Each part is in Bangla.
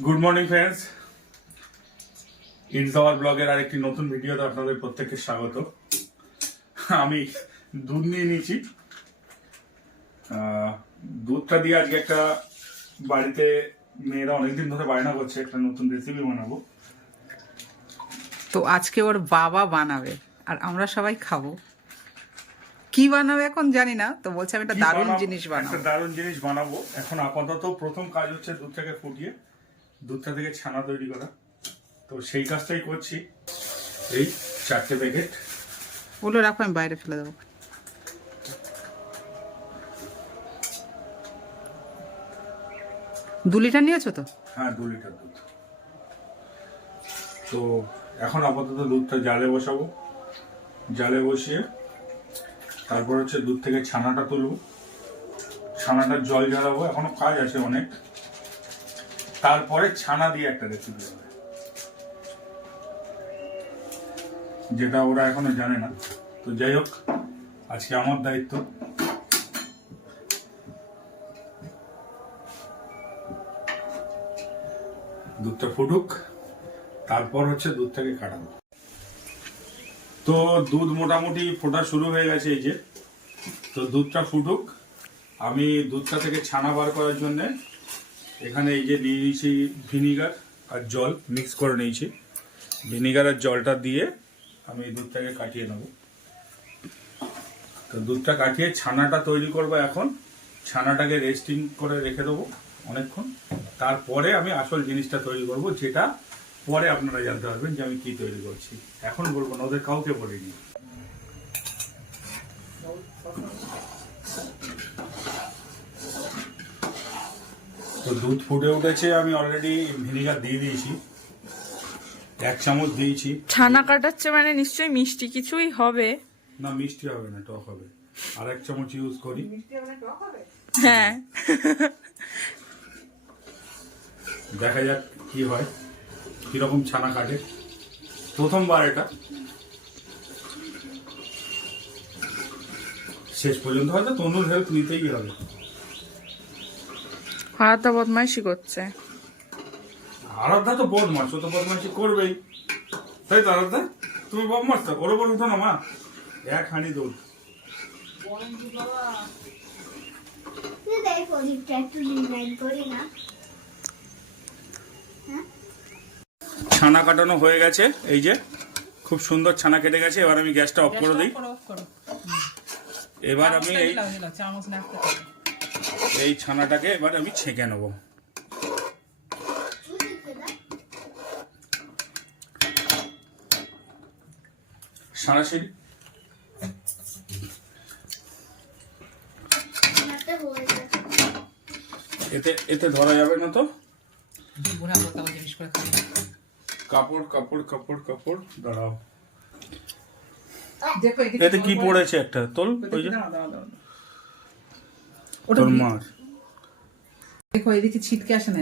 Good morning friends it's our ব্লগের আরেকটি নতুন ভিডিওতে আপনাদের প্রত্যেককে স্বাগত। আমি দুধ নিয়ে নিয়েছি। দুধটা দিয়ে আজকে একটা বাড়িতে মেয়েরা অনেকদিন ধরে বায়না করছে একটা নতুন রেসিপি বানাবো। তো আজকে ওর বাবা বানাবে আর আমরা সবাই খাব। কি বানাবে এখন জানি না তো বলছে আমি একটা দারুণ বানাবো? জিনিস একটা বানাবো দারুণ জিনিস বানাবো। এখন আপাতত প্রথম কাজ হচ্ছে দুধটাকে ফুটিয়ে দুধটা থেকে ছানা তৈরি করা। তো সেই কাজটাই করছি। এই চারটে প্যাকেট ওগুলো রাখো আমি বাইরে ফেলে দেবো। দু লিটার নিয়েছো তো? হ্যাঁ দু লিটার দুধ। তো এখন আপাতত দুধটা জালে বসাবো। জালে বসিয়ে তারপর হচ্ছে দুধ থেকে ছানাটা তুলবো। ছানাটার জল ঝাড়াবো এখনও কাজ আছে অনেক। তারপরে ছানা দিয়ে একটা রেসিপি হবে। যেটা ওরা এখনও জানে না। তো যাই হোক, আজকে আমার দায়িত্ব। দুধটা ফুটুক, তারপর হচ্ছে দুধটাকে কাটাবো। তো দুধ মোটামুটি ফোটা শুরু হয়ে গেছে এই যে। তো দুধটা ফুটুক। আমি দুধটা থেকে ছানা বার করার জন্য এখানে এই যে নিয়ে নিয়েছি ভিনিগার আর জল মিক্স করে নিয়েছি। ভিনিগার আর জলটা দিয়ে আমি দুধটাকে কাটিয়ে নেব। তো দুধটা কাটিয়ে ছানাটা তৈরি করব এখন। ছানাটাকে রেস্টিং করে রেখে দেবো অনেকক্ষণ। তারপরে আমি আসল জিনিসটা তৈরি করব, যেটা পরে আপনারা জানতে পারবেন যে আমি কি তৈরি করছি। এখন বলব না, ওদের কাউকে বলিনি। তো দুধ ফুটে উঠেছে আমি অলরেডি ভিনিগার দিয়ে দিয়েছি। এক চামচ দিয়েছি। ছানা কাটাচ্ছে মানে নিশ্চয়ই মিষ্টি কিছুই হবে। না মিষ্টি হবে না টক হবে। আর এক চামচ ইউজ করি। হ্যাঁ। দেখা যাক কি হয় কীরকম ছানা কাটে। প্রথমবার এটা। শেষ পর্যন্ত হয়তো তনুর হেল্প নিতেই হবে। হারাতা বদমাইশি করছে। আরাধ্যা তো বদমাস ও তো বদমাসি করবেই। তাই তো আরাধ্যা? তুমি বদমাস তো ওর ওপর উঠো না মা। এক হাঁড়ি করি না। ছানা কাটানো হয়ে গেছে এই যে। খুব সুন্দর ছানা কেটে গেছে এবার আমি গ্যাসটা অফ করে দিই। এবার আমি এই এই ছানাটাকে এবার আমি ছেঁকে নেব। সরাসরি এতে এতে ধরা যাবে না তো? কাপড় কাপড় কাপড় কাপড় দাঁড়াও। এতে কি পড়েছে একটা? তোল ওই যে। তোর মার। দেখো এদিকে ছিটকে আসে না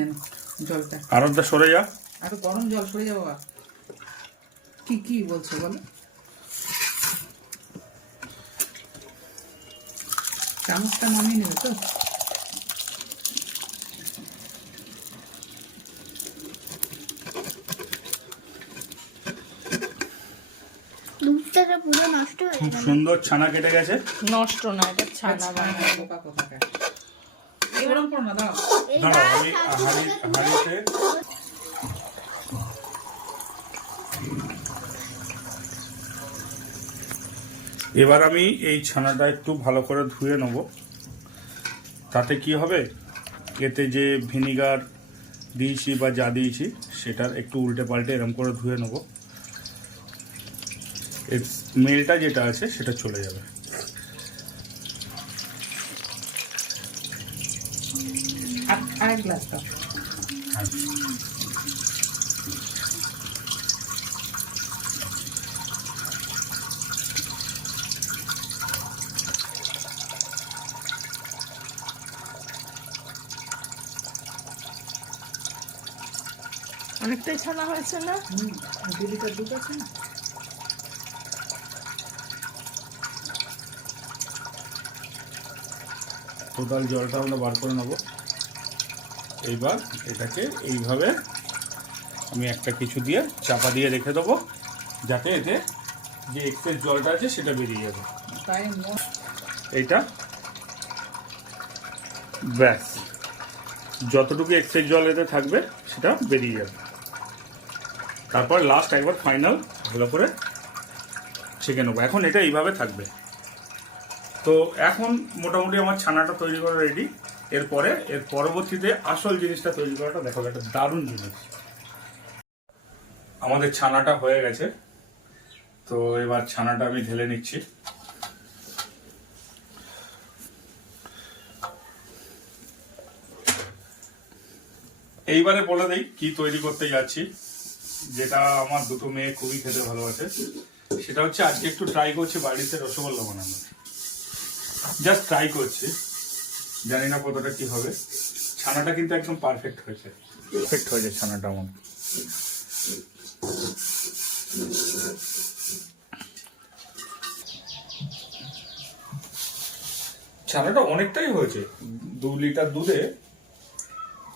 জলটা। আরবটা সরে যা। আর গরম জল সরে যাব বাবা। কি কি বলছো বলো? চামচটা নামিয়ে নেবে তো? দুধটাটা পুরো নষ্ট হয়ে খুব সুন্দর ছানা কেটে গেছে। নষ্ট না এটা ছানা বানানো। বোকা কোথাকার। এই গরম করো না দাঁড়াও। দাঁড়াও আমি হাঁড়ি হাঁড়িতে এবার আমি এই ছানাটা একটু ভালো করে ধুয়ে নেব। তাতে কি হবে? এতে যে ভিনিগার দিয়েছি বা যা দিয়েছি সেটার একটু উল্টে পাল্টে এরম করে ধুয়ে নেব। এর স্মেলটা যেটা আছে সেটা চলে যাবে। আর অনেকটাই ছানা হয়েছে না? হুম দু লিটার দুধ আছে না? টোটাল জলটা আমরা বার করে নেব। এইবার এটাকে এইভাবে আমি একটা কিছু দিয়ে চাপা দিয়ে রেখে দেবো যাতে এতে যে এক্সেস জলটা আছে সেটা বেরিয়ে যাবে। এইটা? ব্যাস। যতটুকু এক্সেস জল এতে থাকবে সেটা বেরিয়ে যাবে। তারপর লাস্ট একবার ফাইনাল ভালো করে ছেঁকে নেব। এখন এটা এইভাবে থাকবে। তো এখন মোটামুটি আমার ছানাটা তৈরি করা রেডি এরপরে, এর পরবর্তীতে আসল জিনিসটা তৈরি করাটা দেখো একটা দারুণ জিনিস। আমাদের ছানাটা হয়ে গেছে। তো এবার ছানাটা আমি ঢেলে নিচ্ছি। এইবারে বলে দেই কি তৈরি করতে যাচ্ছি। যেটা আমার দুটো মেয়ে খুবই খেতে ভালোবাসে। সেটা হচ্ছে আজকে একটু ট্রাই করছি বাড়িতে রসগোল্লা বানানো জাস্ট ট্রাই করছি। জানি না কতটা কি হবে। ছানাটা কিন্তু একদম পারফেক্ট হয়েছে। পারফেক্ট হয়েছে ছানাটা আমার। ছানাটা অনেকটাই হয়েছে। দু লিটার দুধে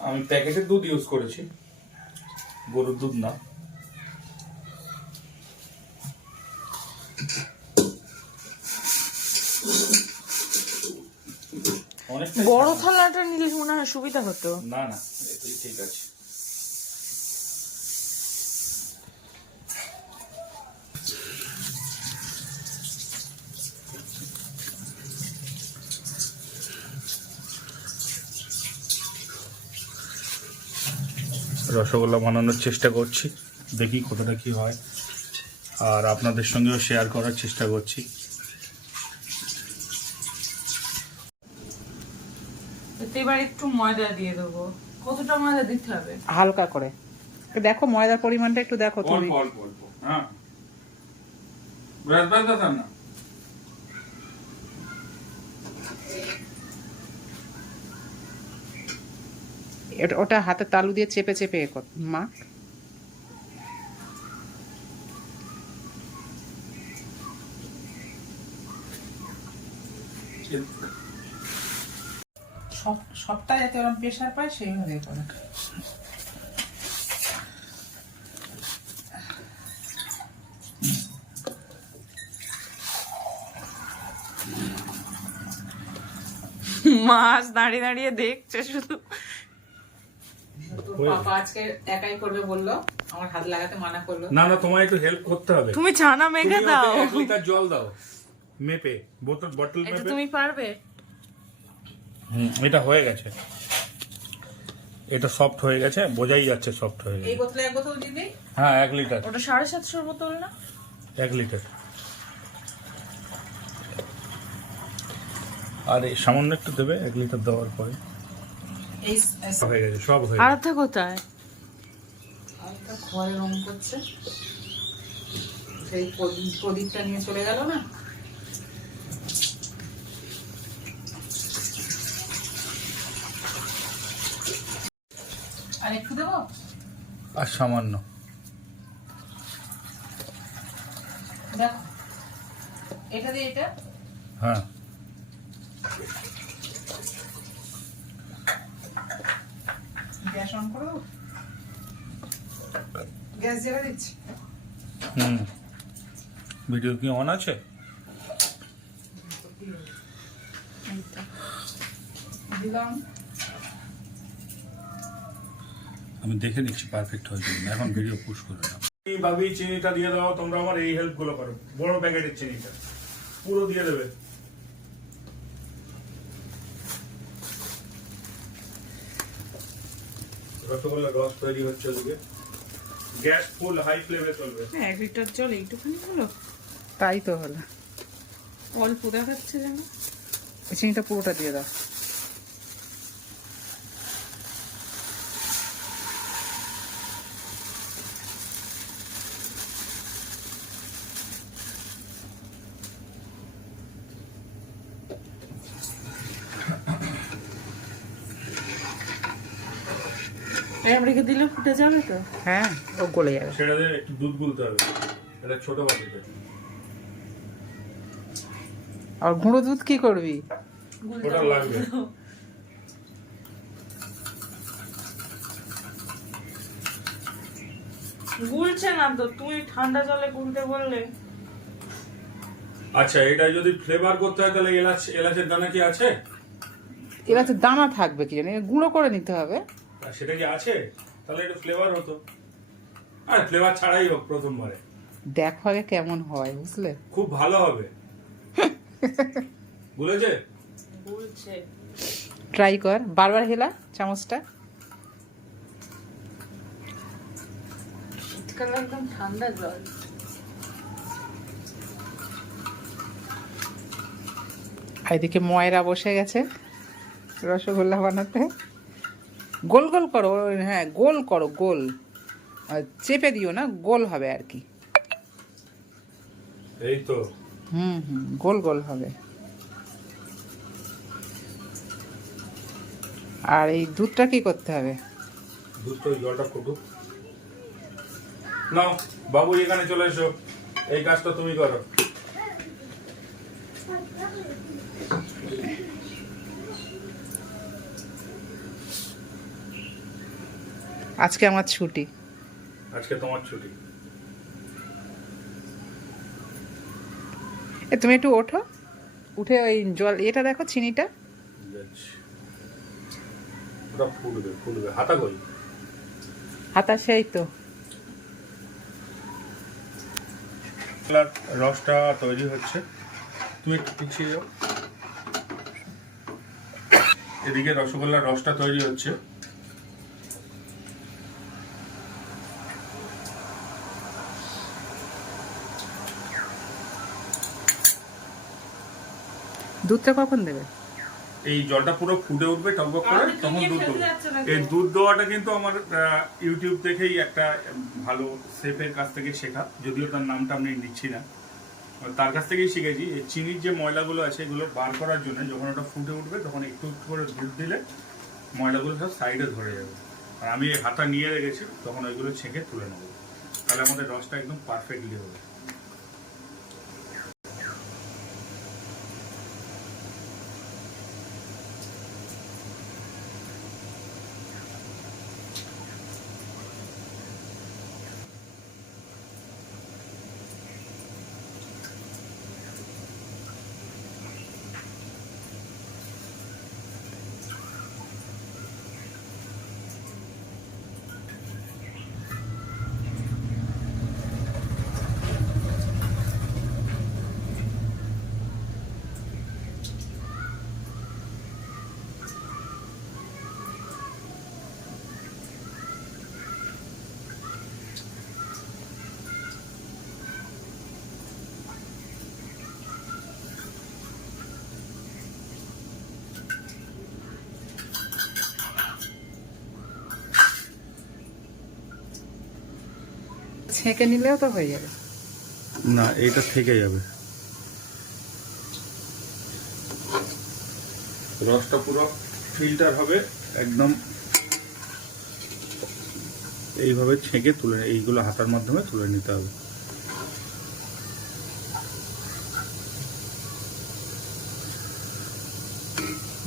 আমি প্যাকেটের দুধ ইউজ করেছি। গরুর দুধ না অনেকটা বড় থালাটা নিলে মনে হয় সুবিধা হতো। না না ঠিক আছে। রসগোল্লা বানানোর চেষ্টা করছি, দেখি কতটা কি হয়। আর আপনাদের সঙ্গেও শেয়ার করার চেষ্টা করছি। এতে এবার একটু ময়দা দিয়ে দেবো। কতটা ময়দা দিতে হবে? হালকা করে। দেখো ময়দার পরিমাণটা একটু দেখো তুমি। অল্প অল্প অল্প হ্যাঁ না। ওটা হাতে তালু দিয়ে চেপে চেপে এ মা সবটা যাতে ওরকম প্রেশার পায় সেইভাবে করে। মাছ দাঁড়িয়ে দাঁড়িয়ে দেখছে শুধু। পাপা আজকে একাই করবে বলল আমার হাত লাগাতে মানা করল। না না তোমায় একটু হেল্প করতে হবে। তুমি ছানা মেখে দাও। জল দাও মেপে বোতল বটল এটা মেপে। তুমি পারবে? হুম, এটা হয়ে গেছে। এটা সফট হয়ে গেছে বোঝাই যাচ্ছে সফট হয়ে গেছে। এই বোতলে এক বোতল দিয়ে দিই হ্যাঁ এক লিটার ওটা সাড়ে সাতশোর বোতল না? এক লিটার আর এই সামান্য একটু দেবে এক লিটার দেওয়ার পরে। এই হয়ে গেছে সব হয়ে গেছে আরেকটা কোথায়? ঘরে রং করছে। সেই প্রদীপ- প্রদীপটা নিয়ে চলে গেল না? আর একটু দেবো? আর সামান্য। দেখো। এটা দিয়ে এটা? হ্যাঁ। গ্যাস অন করে গ্যাস জ্বালা দিচ্ছি। হুম। ভিডিও কি অন আছে? দিলাম। আমি দেখে নিচ্ছি পারফেক্ট হয়েছে। এখন ভিডিও পুশ করে দাও ভাবি চিনিটা দিয়ে দাও তোমরা আমার এই হেল্পগুলো করো। বড় প্যাকেটের চিনিটা। পুরো দিয়ে দেবে। রসগোল্লার রস তৈরি হচ্ছে ওদিকে। গ্যাস ফুল হাই ফ্লেমে চলবে। এক লিটার জল এইটুখানি হলো? তাই তো হলো। অল্প দেখাচ্ছে যেন। এই চিনিটা পুরোটা দিয়ে দাও। যাবে তো? হ্যাঁ ও গলে যাবে। সেটা একটু দুধ গুলতে হবে। এটা ছোট বাটিতে। আর গুঁড়ো দুধ কি করবি? ওটা লাগবে। গুলছে না তো তুই ঠান্ডা জলে গুলতে বললে। আচ্ছা এটা যদি ফ্লেভার করতে হয় তাহলে এলাচ এলাচের দানা কি আছে? এলাচের দানা থাকবে কি জানি গুঁড়ো করে নিতে হবে। সেটা কি আছে? তাহলে একটু ফ্লেভার হতো। আর ফ্লেভার ছাড়াই হোক প্রথমবারে। দেখো আগে কেমন হয় বুঝলে? খুব ভালো হবে। বুঝেছে গুলছে ট্রাই কর। বারবার হেলা চামচটা। শীতকালে একদম ঠান্ডা জল। এদিকে ময়রা বসে গেছে রসগোল্লা বানাতে। গোল গোল করো হ্যাঁ গোল করো গোল। আর চেপে দিও না গোল হবে আর কি। এই তো। হুম হুম গোল গোল হবে। আর এই দুধটা কি করতে হবে? দুধটা জলটা ফুটুক নাও বাবু এখানে চলে এসো। এই কাজটা তুমি করো। আজকে আমার ছুটি। আজকে তোমার ছুটি। এ তুমি একটু ওঠো। উঠে ওই জল এটা দেখো চিনিটা। ওটা ফুটবে ফুটবে হাতা কই? হাতা সেই তো। রসটা তৈরি হচ্ছে। তুমি একটু পিছিয়ে যাও। এদিকে রসগোল্লার রসটা তৈরি হচ্ছে। দুধটা কখন দেবে? এই জলটা পুরো ফুটে উঠবে টকবক করে তখন দুধ দেবো। এই দুধ দেওয়াটা কিন্তু আমার আহ, ইউটিউব দেখেই একটা ভালো শেফের কাছ থেকে শেখা যদিও তার নামটা আমি নিচ্ছি না। তার কাছ থেকেই শিখেছি। এই চিনির যে ময়লাগুলো আছে এগুলো বার করার জন্য যখন ওটা ফুটে উঠবে তখন একটু একটু করে দুধ দিলে ময়লাগুলো সব সাইডে ধরে যাবে। আর আমি এই হাতা নিয়ে রেখেছি তখন ওইগুলো ছেঁকে তুলে নেব। তাহলে আমাদের রসটা একদম পারফেক্টলি হবে। ছেঁকে নিলেও তো হয়ে যাবে। না এইটা থেকে যাবে। রসটা পুরো ফিল্টার হবে একদম এইভাবে ছেঁকে তুলে এইগুলো হাতার মাধ্যমে তুলে নিতে হবে।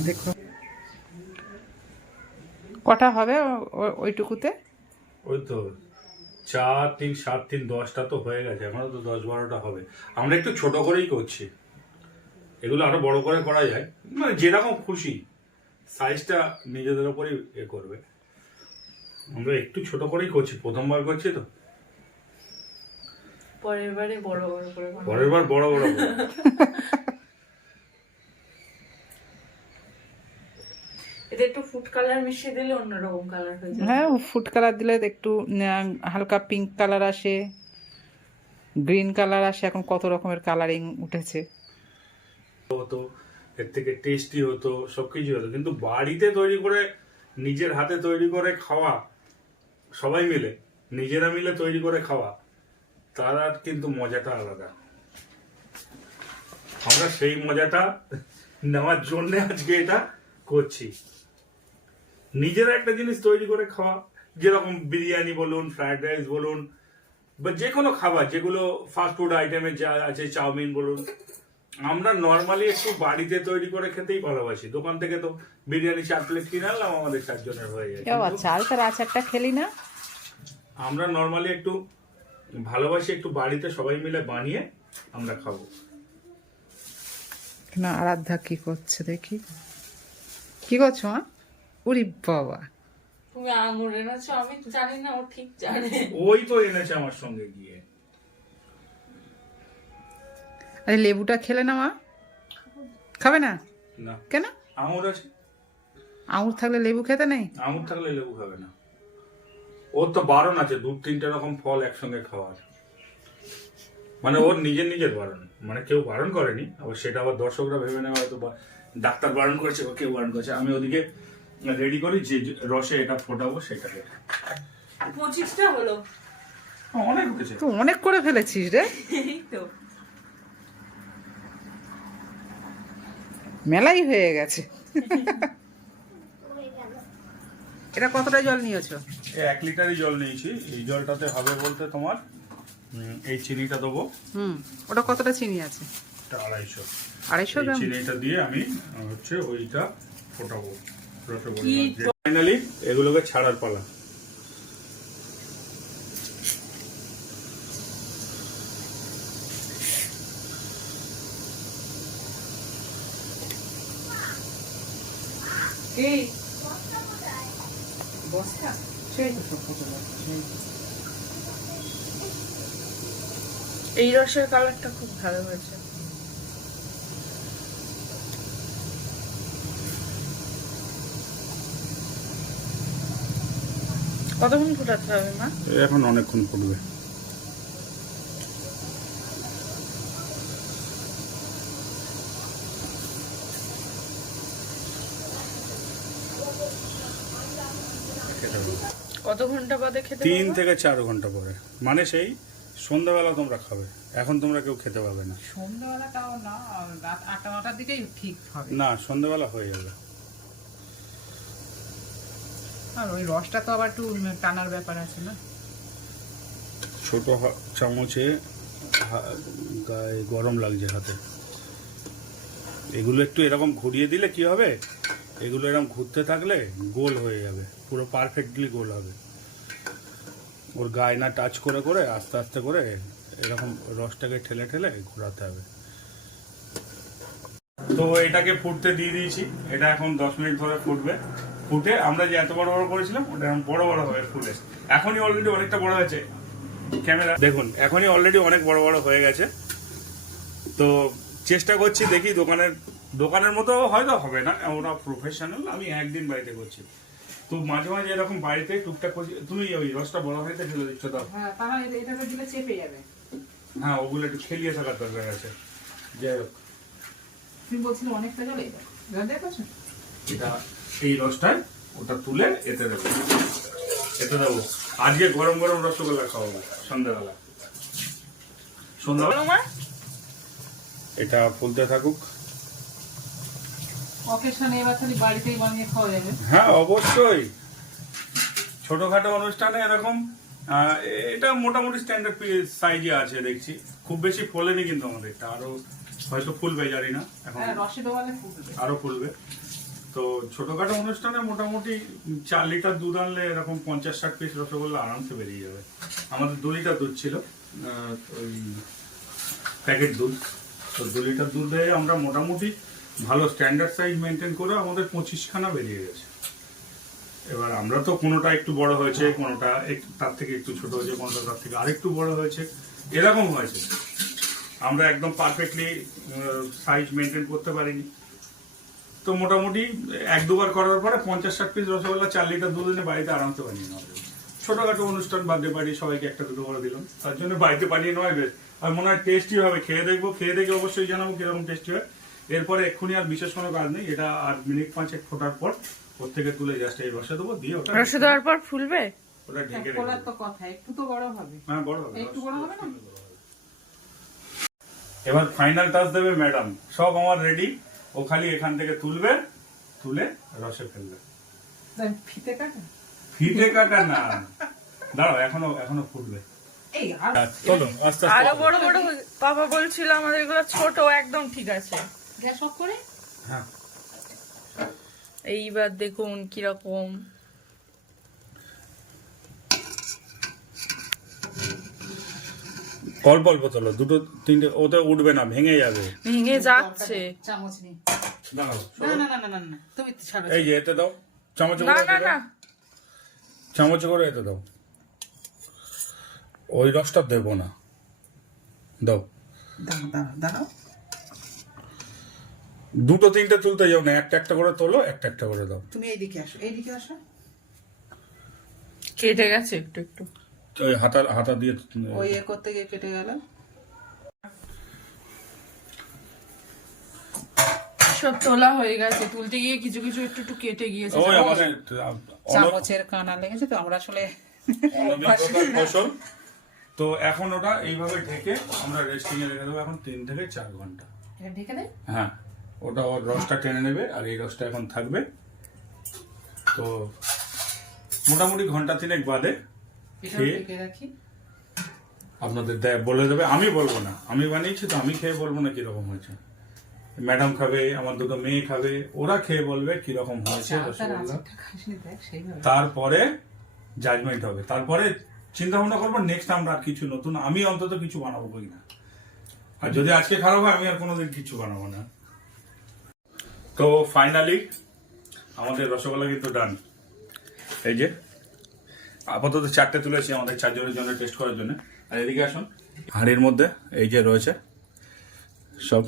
দেখো কটা হবে ওইটুকুতে? ওই তো চার তিন সাত তিন দশটা তো হয়ে গেছে এখনও তো দশ বারোটা হবে। আমরা একটু ছোট করেই করছি। এগুলো আরও বড় করে করা যায়। মানে যেরকম খুশি সাইজটা নিজেদের উপরেই এ করবে। আমরা একটু ছোট করেই করছি প্রথমবার করছি তো। পরের বারে বড় বড় করে পরের বার বড় বড় এতে একটু ফুড কালার মিশিয়ে দিলে অন্যরকম কালার হয়ে যাবে। হ্যাঁ ফুড কালার দিলে একটু হালকা পিঙ্ক কালার আসে গ্রিন কালার আসে এখন কত রকমের কালারিং উঠেছে। হতো এর থেকে টেস্টি হতো সবকিছু হতো। কিন্তু বাড়িতে তৈরি করে নিজের হাতে তৈরি করে খাওয়া সবাই মিলে নিজেরা মিলে তৈরি করে খাওয়া তার আর কিন্তু মজাটা আলাদা। আমরা সেই মজাটা নেওয়ার জন্য আজকে এটা করছি। নিজেরা একটা জিনিস তৈরি করে খাওয়া যেরকম বিরিয়ানি বলুন ফ্রাইড রাইস বলুন বা যে কোনো খাবার যেগুলো ফাস্ট ফুড আইটেমে যা আছে চাউমিন বলুন। আমরা নর্মালি একটু বাড়িতে তৈরি করে খেতেই ভালোবাসি। দোকান থেকে তো বিরিয়ানি চার প্লেট কিনে আনলাম আমাদের চারজনের হয়ে যায়। চাল তার আচারটা খেলি না? আমরা নর্মালি একটু ভালোবাসি একটু বাড়িতে সবাই মিলে বানিয়ে আমরা খাব। না আরাধ্যা কি করছে দেখি। কি করছ মা? উরি বাবা। তুমি আঙুর এনেছো আমি জানি না ও ঠিক জানে। ওই তো এনেছে আমার সঙ্গে গিয়ে। আরে লেবুটা খেলে না মা? খাবে না? না। কেন? আঙুর আছে। আঙুর থাকলে লেবু খেতে নেই? আঙুর থাকলে লেবু খাবে না। ওর তো বারণ আছে দু তিনটে রকম ফল একসঙ্গে খাওয়ার। মানে ওর নিজের নিজের বারণ। মানে কেউ বারণ করেনি আবার সেটা আবার দর্শকরা ভেবে নেওয়া হয়তো বা- ডাক্তার বারণ করেছে বা কেউ বারণ করেছে। আমি ওদিকে রেডি করি যে রসে এটা ফোটাবো সেটাকে পঁচিশটা হলো। অনেক হয়েছে। তো অনেক করে ফেলেছিস রে। তো। মেলাই হয়ে গেছে। এটা কতটা জল নিয়েছো? এক লিটারই জল নিয়েছি। এই জলটাতে হবে বলতে তোমার এই চিনিটা দেবো। হুম ওটা কতটা চিনি আছে? আড়াইশো। আড়াইশো গ্রাম। চিনিটা দিয়ে আমি হচ্ছে ওইটা ফোটাবো। ফাইনালি এগুলোকে ছাড়ার পালা। এই বস্তা? সেই তো সব কত বস্তা, সেই তো। এই রসের কালারটা খুব ভালো হয়েছে। কতক্ষণ ফোটাতে হবে মা? এখন অনেকক্ষণ ফুটবে। কত ঘণ্টা বাদে খেতে তিন থেকে চার ঘণ্টা পরে। মানে সেই সন্ধ্যাবেলা তোমরা খাবে। এখন তোমরা কেউ খেতে পাবে না। সন্ধ্যাবেলা তাও না রাত আটটা নটার দিকেই ঠিক হবে। না সন্ধ্যাবেলা হয়ে যাবে। আর ওই রসটা তো আবার একটু টানার ব্যাপার আছে না? ছোট চামচে গায়ে গরম লাগছে হাতে। এগুলো একটু এরকম ঘুরিয়ে দিলে কি হবে? এগুলো এরকম ঘুরতে থাকলে গোল হয়ে যাবে, পুরো পারফেক্টলি গোল হবে। ওর গায়ে না টাচ করে করে আস্তে আস্তে করে এরকম রসটাকে ঠেলে ঠেলে ঘোরাতে হবে। তো এটাকে ফুটতে দিয়ে দিয়েছি। এটা এখন দশ মিনিট ধরে ফুটবে। ফুটে আমরা যে এত বড় বড় করেছিলাম ওটা এখন বড় বড় হবে ফুটে। এখনই অলরেডি অনেকটা বড় হয়েছে। ক্যামেরা দেখুন এখনই অলরেডি অনেক বড় বড় হয়ে গেছে। তো চেষ্টা করছি দেখি দোকানের দোকানের মতো হয়তো হবে না ওরা প্রফেশনাল আমি একদিন বাড়িতে করছি। তো মাঝে মাঝে এরকম বাড়িতে টুকটাক করছি। তুমি ওই রসটা বড় হয়েতে ফেলে দিচ্ছ তো? হ্যাঁ হ্যাঁ ওগুলো একটু খেলিয়ে থাকার দরকার আছে। যাই হোক। তুমি বলছিলে অনেকটা জলে এটা এই রসটায় ওটা তুলে এতে দেবো। এতে দেবো। আজকে গরম গরম রসগোল্লা খাওয়াবো সন্ধ্যাবেলা। সন্ধ্যাবেলা? এটা ফুলতে থাকুক। হ্যাঁ অবশ্যই। ছোটখাটো অনুষ্ঠানে এরকম এটা মোটামুটি স্ট্যান্ডার্ড সাইজে আছে দেখছি। খুব বেশি ফোলেনি কিন্তু আমাদের। এটা আরও হয়তো ফুলবে জানি না। এখন হ্যাঁ আরও ফুলবে। তো ছোটখাটো অনুষ্ঠানে মোটামুটি চার লিটার দুধ আনলে এরকম পঞ্চাশ ষাট পিস রসগোল্লা আরামসে বেরিয়ে যাবে। আমাদের দু লিটার দুধ ছিল ওই প্যাকেট দুধ। তো দু লিটার দুধ দুধে আমরা মোটামুটি ভালো স্ট্যান্ডার্ড সাইজ মেনটেন করে আমাদের পঁচিশখানা বেরিয়ে গেছে। এবার আমরা তো কোনোটা একটু বড় হয়েছে, কোনোটা একটু তার থেকে একটু ছোট হয়েছে, কোনোটা তার থেকে আরেকটু বড় হয়েছে। এরকম হয়েছে। আমরা একদম পারফেক্টলি সাইজ মেনটেন করতে পারিনি। তো মোটামুটি এক দুবার করার পরে পঞ্চাশ ষাট পিস রসগোল্লা চার লিটার দুধ এনে বাড়িতে আরামসে বানিয়ে নেওয়া যাবে। ছোটখাটো অনুষ্ঠান বার্থডে পার্টি সবাইকে একটা দুটো করে দিলাম। তার জন্য বাড়িতে বানিয়ে নেওয়াই বেশ আর মনে হয় টেস্টি হবে খেয়ে দেখব খেয়ে দেখে অবশ্যই জানাব কীরকম টেস্টি হয়। এরপরে এক্ষুনি আর বিশেষ কোনো কাজ নেই এটা আর মিনিট পাঁচেক ফোটার পর ওর থেকে তুলে জাস্ট এই রসে দেবো দিয়ে ওটা রসে দেওয়ার পর ফুলবে? ওটা ঢেকে দেবো। তো কথা একটু তো বড় হবে। হ্যাঁ বড় হবে একটু বড় হবে না? এবার ফাইনাল টাচ দেবে ম্যাডাম সব আমার রেডি ও খালি এখান থেকে তুলবে তুলে রসে ফেলবে। ফিতে কাটা? ফিতে কাটা না। দাঁড়াও এখনও এখনও ফুটবে। এই আর চলো আস্তে আরও বড় বড় পাপা বলছিল আমাদের এগুলো ছোট একদম ঠিক আছে। গ্যাস অফ করে? হ্যাঁ। এইবার দেখুন কীরকম। অল্প অল্প তোলো দুটো তিনটে ওতে উঠবে না ভেঙে যাবে। ভেঙে যাচ্ছে। চামচ দাঁড়াও না না না না না না তুমি ছাড়ো এই যে এতে দাও। চামচ না করে না এতে না। দাও। চামচ করে এতে দাও। ওই রসটা দেবো না। দাও। দাঁড়াও। দুটো তিনটে তুলতে যাও না একটা একটা করে তোলো একটা একটা করে দাও। তুমি এইদিকে আসো এইদিকে আসো। কেটে গেছে একটু একটু। হাতা হাতা দিয়ে ওই এ করতে গিয়ে কেটে গেল। সব তোলা হয়ে গেছে তুলতে গিয়ে কিছু কিছু একটু একটু কেটে গিয়েছে। ওই আমাদের চামচের কানা লেগেছে তো আমরা আসলে ফসল তো এখন ওটা এইভাবে ঢেকে আমরা রেস্টিং এ রেখে দেবো এখন তিন থেকে চার ঘণ্টা। ঢেকে দে। হ্যাঁ ওটা ওর রসটা টেনে নেবে আর এই রসটা এখন থাকবে। তো মোটামুটি ঘণ্টা তিনেক বাদে খেয়ে রাখি? আপনাদের দেয় বলে দেবে আমি বলব না। আমি বানিয়েছি তো আমি খেয়ে বলব না কীরকম হয়েছে। ম্যাডাম খাবে আমার দুটো মেয়ে খাবে ওরা খেয়ে বলবে কীরকম হয়েছে সেইভাবে। তারপরে জাজমেন্ট হবে। তারপরে চিন্তা ভাবনা করব নেক্সট আমরা কিছু নতুন আমি অন্তত কিছু বানাবো কই না? আর যদি আজকে খারাপ হয় আমি আর কোনোদিন কিছু বানাবো না। তো ফাইনালি আমাদের রসগোল্লা কিন্তু ডান এই যে আপাতত চারটে তুলেছি আমাদের চারজনের জন্য টেস্ট করার জন্য। আর এদিকে আসুন হাঁড়ির মধ্যে এই যে রয়েছে সব।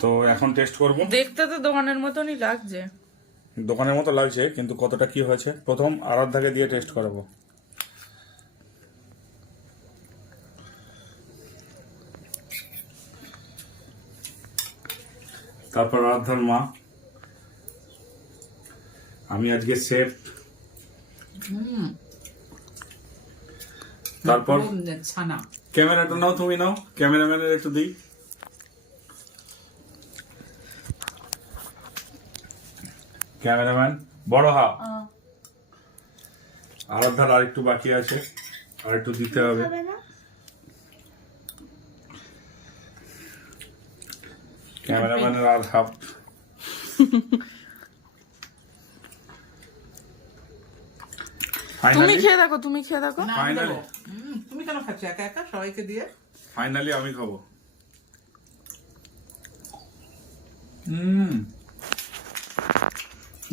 তো এখন টেস্ট করব। দেখতে তো দোকানের মতনই লাগছে। দোকানের মতো লাগছে কিন্তু কতটা কি হয়েছে? প্রথম আরাধ্যাকে দিয়ে টেস্ট করাবো। তারপর আরাধ্যার মা। আমি আজকে সেফ তারপর? ছানা। ক্যামেরাটা নাও তুমি নাও ক্যামেরাম্যানের একটু দিই। ক্যামেরাম্যান বড় হা। আরাধ্যার আর একটু বাকি আছে আর একটু দিতে হবে। হবে ক্যামেরাম্যানের আর হাফ। তুমি খেয়ে দেখো তুমি খেয়ে দেখো। তুমি কেন খাচ্ছ? একা একা? সবাইকে দিয়ে? ফাইনালি আমি খাব। হুম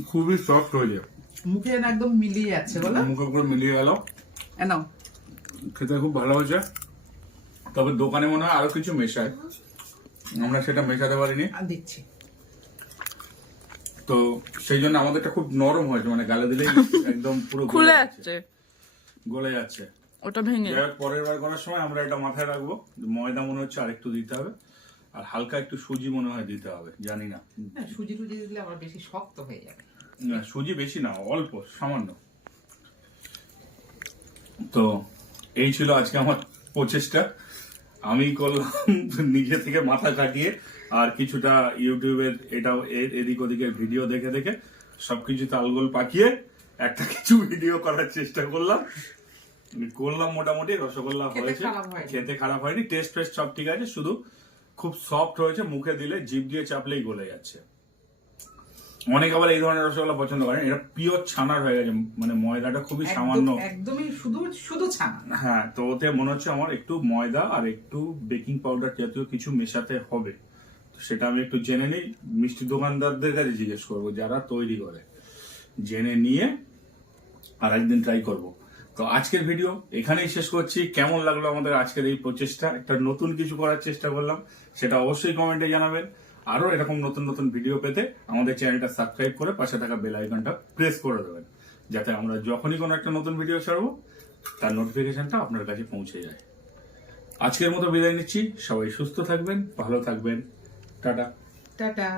খুবই সফট হয়েছে মুখে একদম মিলিয়ে যাচ্ছে বলো। মুখে পুরো মিলিয়ে গেল। এনাও খেতে খুব ভালো হয়েছে। তবে দোকানে মনে হয় আরও কিছু মেশায়। আমরা সেটা মেশাতে পারিনি। আর দিচ্ছি। তো সেই জন্য আমাদেরটা খুব নরম হয়েছে মানে গালে দিলেই একদম পুরো গলে খুলে যাচ্ছে। গলে যাচ্ছে। ওটা ভেঙে। পরের বার করার সময় আমরা এটা মাথায় রাখব। ময়দা মনে হচ্ছে আর একটু দিতে হবে আর হালকা একটু সুজি মনে হয় দিতে হবে জানি না। না, সুজি টুজি দিলে আবার বেশি শক্ত হয়ে যাবে। না, সুজি বেশি না অল্প সামান্য। তো এই ছিল আজকে আমার প্রচেষ্টা। আমি করলাম নিজে থেকে মাথা কাটিয়ে আর কিছুটা ইউটিউবের এটাও এদিক ওদিকের ভিডিও দেখে দেখে সবকিছু তালগোল পাকিয়ে একটা কিছু ভিডিও করার চেষ্টা করলাম। করলাম মোটামুটি রসগোল্লা হয়েছে। খেতে খারাপ হয়নি টেস্ট ফেস্ট সব ঠিক আছে শুধু খুব সফট হয়েছে মুখে দিলে জিভ দিয়ে চাপলেই গলে যাচ্ছে। অনেক আবার এই ধরনের রসগোল্লা পছন্দ করেন এটা পিওর ছানার হয়ে গেছে মানে ময়দাটা খুবই সামান্য। একদমই শুধু শুধু ছানা হ্যাঁ তো ওতে মনে হচ্ছে আমার একটু ময়দা আর একটু বেকিং পাউডার জাতীয় কিছু মেশাতে হবে। সেটা আমি একটু জেনে নিই। মিষ্টি দোকানদারদের কাছে জিজ্ঞেস করব, যারা তৈরি করে। জেনে নিয়ে আর একদিন ট্রাই করব। তো আজকের ভিডিও এখানেই শেষ করছি। কেমন লাগল আমাদের আজকের এই প্রচেষ্টা? একটা নতুন কিছু করার চেষ্টা করলাম, সেটা অবশ্যই কমেন্টে জানাবেন। আরও এরকম নতুন নতুন ভিডিও পেতে আমাদের চ্যানেলটা সাবস্ক্রাইব করে পাশে থাকা বেল আইকনটা প্রেস করে দেবেন, যাতে আমরা যখনই কোনো একটা নতুন ভিডিও ছাড়বো, তার নোটিফিকেশনটা আপনার কাছে পৌঁছে যায়। আজকের মতো বিদায় নিচ্ছি। সবাই সুস্থ থাকবেন, ভালো থাকবেন। টাটা। টাটা।